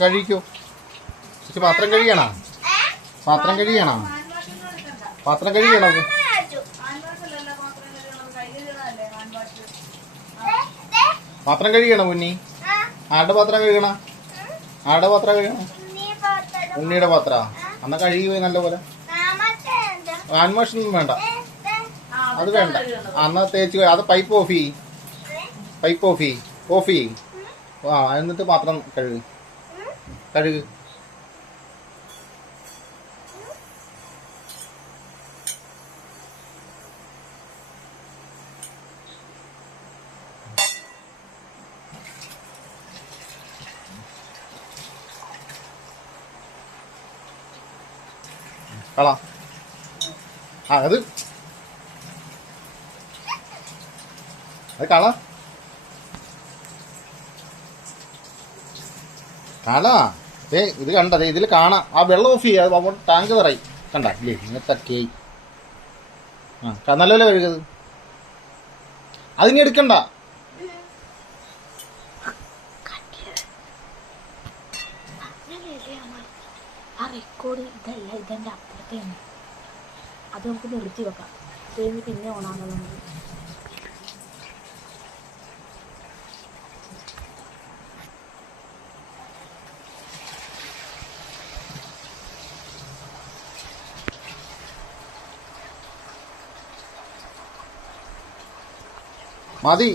കഴിക്കൂ. ചേച്ചി പാത്രം കഴിയണോ? പാത്രം കഴിയണോ? പാത്രം കഴിയണോ? പാത്രം കഴിയണോ കുഞ്ഞി? ആരുടെ പാത്രം കഴുകണ? ആരുടെ പാത്രം കഴുകണ? ഉണ്ണിയുടെ പാത്ര. എന്നാ കഴുകി നല്ലപോലെ. ഹാൻഡ് വാഷൊന്നും വേണ്ട, അത് വേണ്ട. എന്നാ തേച്ച് അത് പൈപ്പ് ഓഫ് ചെയ്യ്. പൈപ്പ് ഓഫ് ചെയ്യ്. ഓഫ് ചെയ്യ്. എന്നിട്ട് പാത്രം കഴുകു. കഴുകു. കളാ. അത് കള. കാണാ. ഇത് കണ്ടത് ഇതിൽ കാണാം. ആ വെള്ളം ഓഫ് ചെയ്യുക. അങ്ങോട്ട് ടാങ്ക് നിറയും. കണ്ട ഇല്ലേ? ഇങ്ങനത്തെ കേയി. നല്ലപോലെ കഴുകത്. അതിനി എടുക്കണ്ട. ഇതെന്റെ അപ്പുറത്തേന് അത് നമുക്ക് നിർത്തി വെക്കാം. പിന്നെ ഓണാകുന്നത് മതി.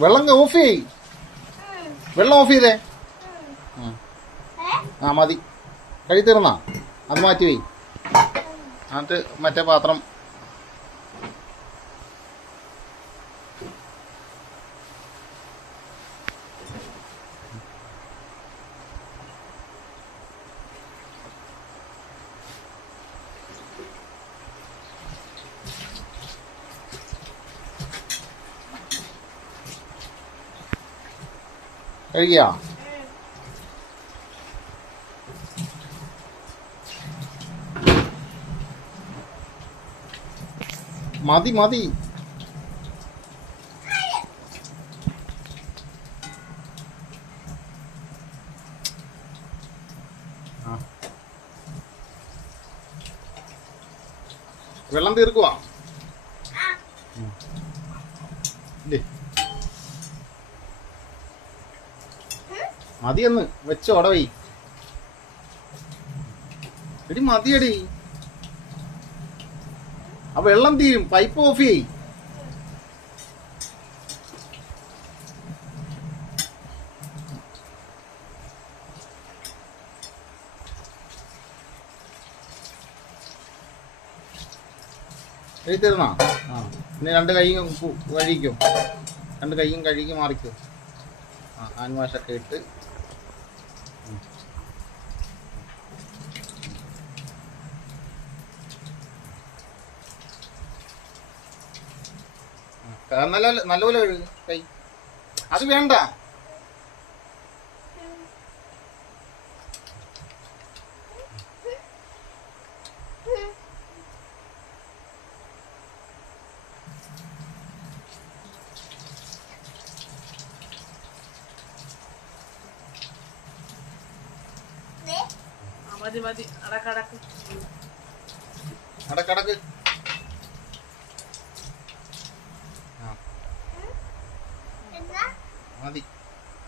വെള്ളം ഓഫ് ചെയ്. വെള്ളം ഓഫ് ചെയ്തേ. മതി. കഴി തീർന്നാ? അത് മാറ്റി പോയി. എന്നിട്ട് മറ്റേ പാത്രം കഴിക്കാ. മതി മതി. വെള്ളം തീർക്കുവാ. മതിയെന്ന് വെച്ച് ഉടവി. എടി മതിയടി. ആ വെള്ളം തീരും. പൈപ്പ് ഓഫ് ചെയ്. തരുന്നാ? പിന്നെ രണ്ട് കൈയും കഴിക്കും. രണ്ട് കൈയും കഴുകി മാറിക്കും. ഹാൻഡ് വാഷൊക്കെ ഇട്ട് നല്ലപോലെ കഴുകു കൈ. അത് വേണ്ട. മതി മതി. അടക്കടക്ക് അടക്കടക്ക്. മതി.